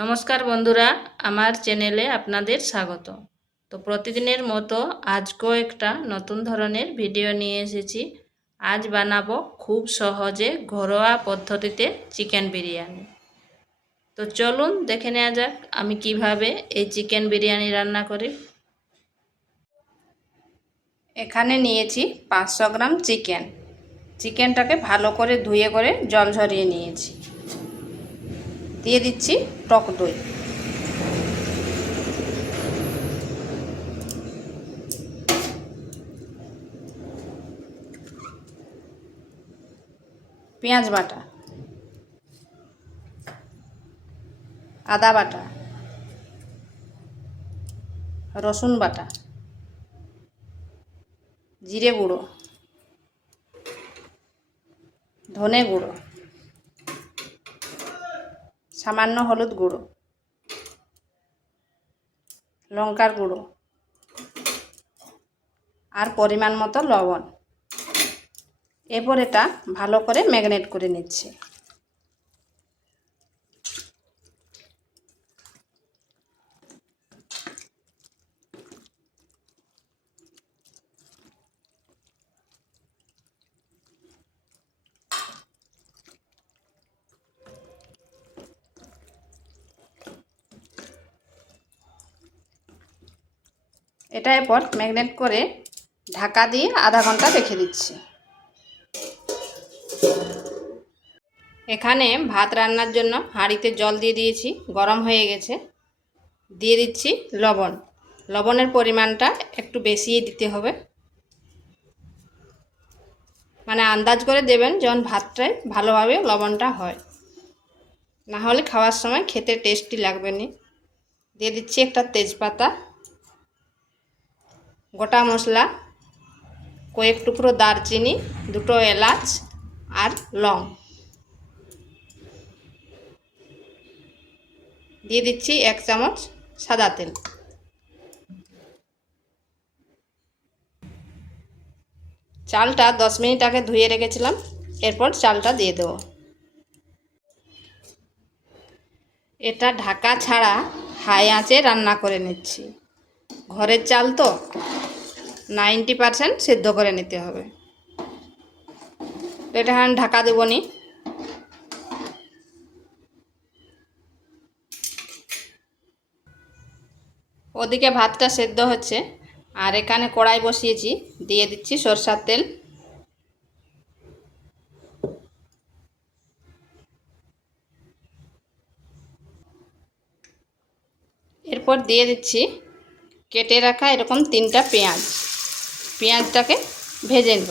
নমস্কার বন্ধুরা, আমার চ্যানেলে আপনাদের স্বাগত। তো প্রতিদিনের মতো আজকেও একটা নতুন ধরনের ভিডিও নিয়ে এসেছি। আজ বানাবো খুব সহজে ঘরোয়া পদ্ধতিতে চিকেন বিরিয়ানি। তো চলুন দেখে নেওয়া যাক আমি কিভাবে এই চিকেন বিরিয়ানি রান্না করি। এখানে নিয়েছি 500 গ্রাম চিকেনটাকে ভালো করে ধুয়ে করে জল ঝরিয়ে নিয়েছি। দিয়ে দিচ্ছি টক দই, পেঁয়াজ বাটা, আদা বাটা, রসুন বাটা, জিরে গুঁড়ো, ধনে গুঁড়ো, সামান্য হলুদ গুঁড়ো, লঙ্কার গুঁড়ো আর পরিমাণ মতো লবণ। এরপর এটা ভালো করে ম্যারিনেট করে নিচ্ছি। এটা এরপর ম্যারিনেট করে ঢাকা দিয়ে আধা ঘন্টা রেখে দিচ্ছি। এখানে ভাত রান্নার জন্য হাঁড়িতে জল দিয়ে দিয়েছি, গরম হয়ে গেছে। দিয়ে দিচ্ছি লবণ। লবণের পরিমাণটা একটু বেশিই দিতে হবে, মানে আন্দাজ করে দেবেন যেমন ভাতটায় ভালোভাবে লবণটা হয়, না হলে খাওয়ার সময় খেতে টেস্টি লাগবে না। দিয়ে দিচ্ছি একটা তেজপাতা, গোটা মশলা, কয়েক টুকরো দারচিনি, দুটো এলাচ আর লং। দিয়ে দিচ্ছি 1 চামচ সাদা তেল। চালটা 10 মিনিট আগে ধুয়ে রেখেছিলাম, এরপর চালটা দিয়ে দেবো। এটা ঢাকা ছাড়া হাই আঁচে রান্না করে নিচ্ছি। ঘরের চাল তো 90% সিদ্ধ করে নিতে হবে। এটা এখন ঢাকা দেবো নি। ওদিকে ভাতটা সেদ্ধ হচ্ছে আর এখানে কড়াই বসিয়েছি। দিয়ে দিচ্ছি সরষের তেল, এরপর দিয়ে দিচ্ছি কেটে রাখা এরকম 3টা পেঁয়াজ। পেঁয়াজটাকে ভেজে নেব।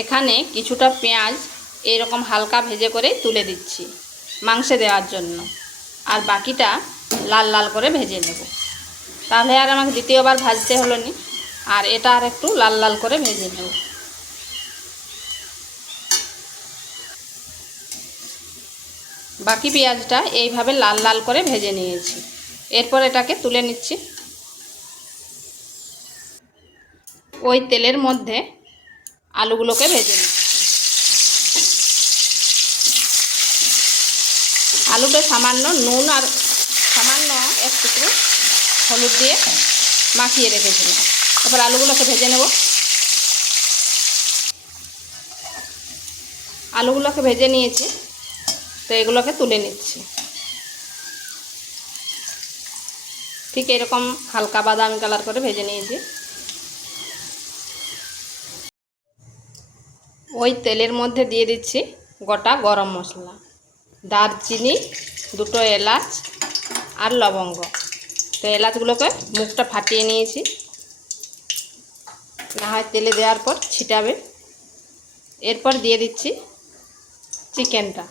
এখানে কিছুটা পেঁয়াজ এরকম হালকা ভেজে করে তুলে দিচ্ছি মাংসে দেওয়ার জন্য, আর বাকিটা লাল লাল করে ভেজে নেব। তাহলে আর আমাকে দ্বিতীয়বার ভাজতে হলো না, আর এটা আর একটু লাল লাল করে ভেজে নেব। বাকি পেঁয়াজটা এইভাবে লাল লাল করে ভেজে নিয়েছি। এরপর এটাকে তুলে নিচ্ছি। ওই তেলের মধ্যে আলুগুলোকে ভেজে নিচ্ছি। আলুটা সামান্য নুন আর সামান্য 1 টুকরো হলুদ দিয়ে মাখিয়ে রেখেছিলাম। এবার আলুগুলোকে ভেজে নেব। আলুগুলোকে ভেজে নিয়েছি, তো এগুলোকে তুলে নিচ্ছি। ঠিক এরকম হালকা বাদামি কালার করে ভেজে নিয়েছি। ওই তেলের মধ্যে দিয়ে দিচ্ছি গোটা গরম মশলা, দারচিনি, দুটো এলাচ আর লবঙ্গ। তো এলাচগুলোকে মুখটা ফাটিয়ে নিয়েছি, না হয় তেলে দেওয়ার পর ছিটাবে। এরপর দিয়ে দিচ্ছি চিকেনটা।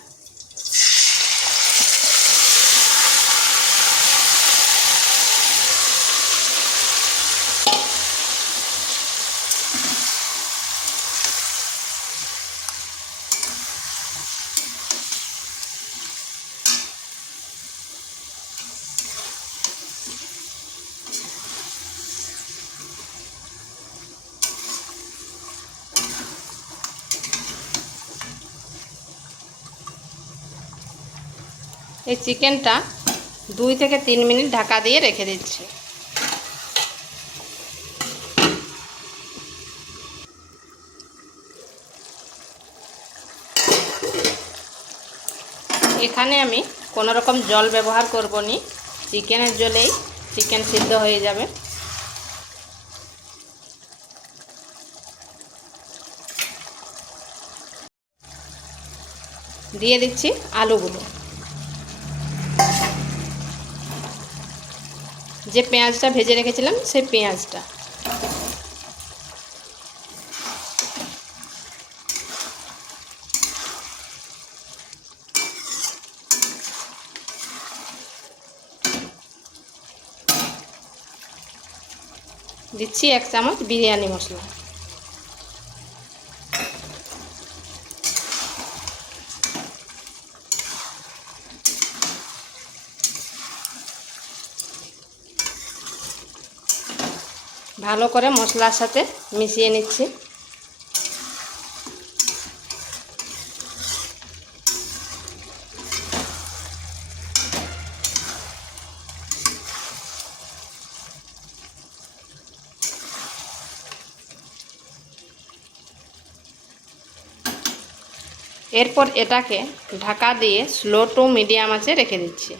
এই চিকেনটা 2 থেকে 3 মিনিট ঢাকা দিয়ে রেখে দিচ্ছি। এখানে আমি কোনো রকম জল ব্যবহার করব না, চিকেনের জলেই চিকেন সিদ্ধ হয়ে যাবে। দিয়ে দিচ্ছি আলুগুলো। যে পেঁয়াজটা ভেজে রেখেছিলাম সেই পেঁয়াজটা দিচ্ছি 1 চামচ বিরিয়ানি মশলা। ভালো করে মশলার সাথে মিশিয়ে নিচ্ছি। এরপর এটাকে ঢাকা দিয়ে স্লো টু মিডিয়াম আঁচে রেখে দিচ্ছি।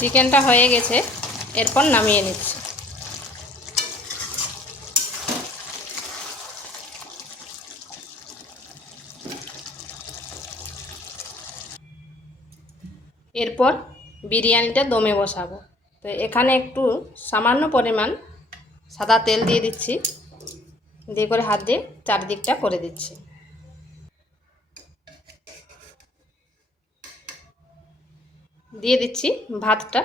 চিকেনটা হয়ে গেছে, এরপর নামিয়ে নিচ্ছি। এরপর বিরিয়ানিটা দমে বসাবো। তো এখানে একটু সামান্য পরিমাণ সাদা তেল দিয়ে দিচ্ছি, দিয়ে করে হাত দিয়ে চারদিকটা করে দিচ্ছি। দিয়ে দিচ্ছি ভাতটা।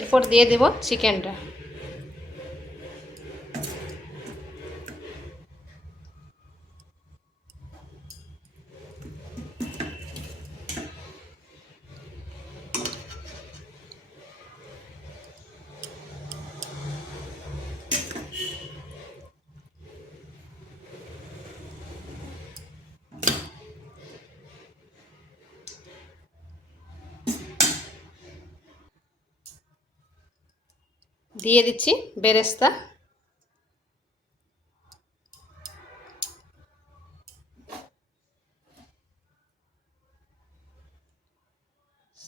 এরপর দিয়ে দেব চিকেনটা। দিয়ে দিচ্ছি বেরেস্তা।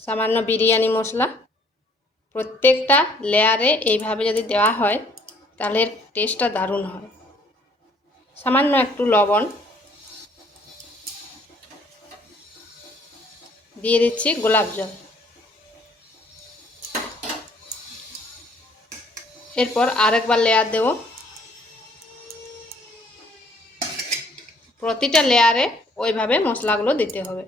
সামান্য বিরিয়ানি মশলা। প্রত্যেকটা লেয়ারে এইভাবে যদি দেওয়া হয় তাহলে এর টেস্টটা দারুণ হয়। সামান্য একটু লবণ দিয়ে দিচ্ছি, গোলাপ জল। এরপর আরেকবার লেয়ার দেব। প্রতিটা লেয়ারে ওইভাবে মশলাগুলো দিতে হবে।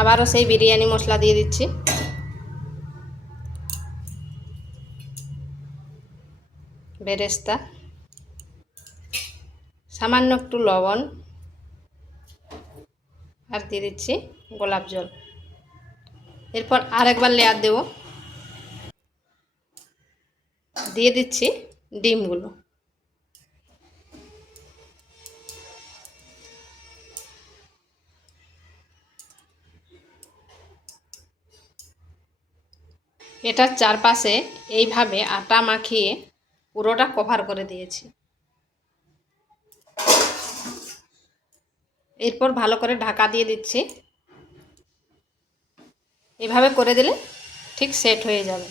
আবারও সেই বিরিয়ানি মশলা দিয়ে দিচ্ছি। বেরেস্তা, সামান্য একটু লবণ আর দিয়ে দিচ্ছি গোলাপ জল। এরপর আরেকবার লেয়ার দেব। দিয়ে দিচ্ছি ডিমগুলো। এটার চারপাশে এইভাবে আটা মাখিয়ে পুরোটা কভার করে দিয়েছি। এরপর ভালো করে ঢাকা দিয়ে দিচ্ছি। এভাবে করে দিলে ঠিক সেট হয়ে যাবে।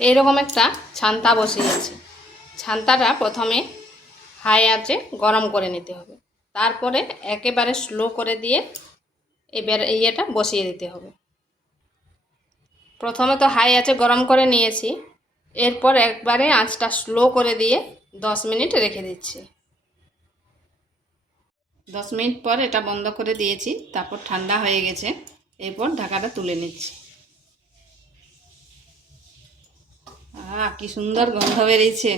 এইরকম একটা ছান্তা বসিয়েছি। ছান্তাটা প্রথমে হাই আঁচে গরম করে নিতে হবে, তারপরে একেবারে স্লো করে দিয়ে এবার ইয়েটা বসিয়ে দিতে হবে। প্রথমে তো হাই আঁচে গরম করে নিয়েছি, এরপর একবারে আঁচটা স্লো করে দিয়ে 10 মিনিট রেখে দিচ্ছি। 10 মিনিট পর এটা বন্ধ করে দিয়েছি, তারপর ঠান্ডা হয়ে গেছে। এরপর ঢাকাটা তুলে নিচ্ছি। কি সুন্দর গন্ধ বেরিয়েছে।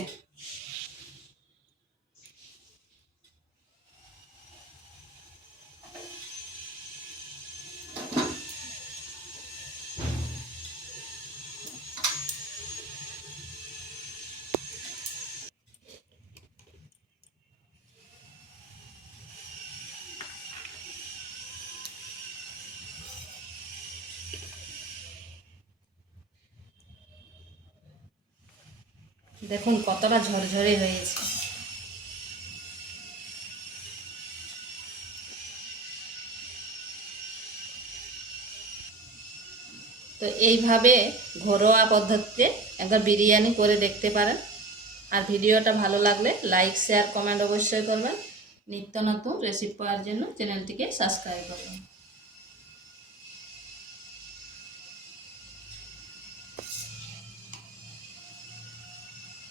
দেখুন কতটা ঝরঝরে হয়েছে। তো এইভাবে ঘরোয়া পদ্ধতিতে একবার বিরিয়ানি করে দেখতে পারেন। আর ভিডিওটা ভালো লাগলে লাইক, শেয়ার, কমেন্ট অবশ্যই করবেন। নিত্য নতুন রেসিপি পাওয়ার জন্য চ্যানেলটিকে সাবস্ক্রাইব করবেন।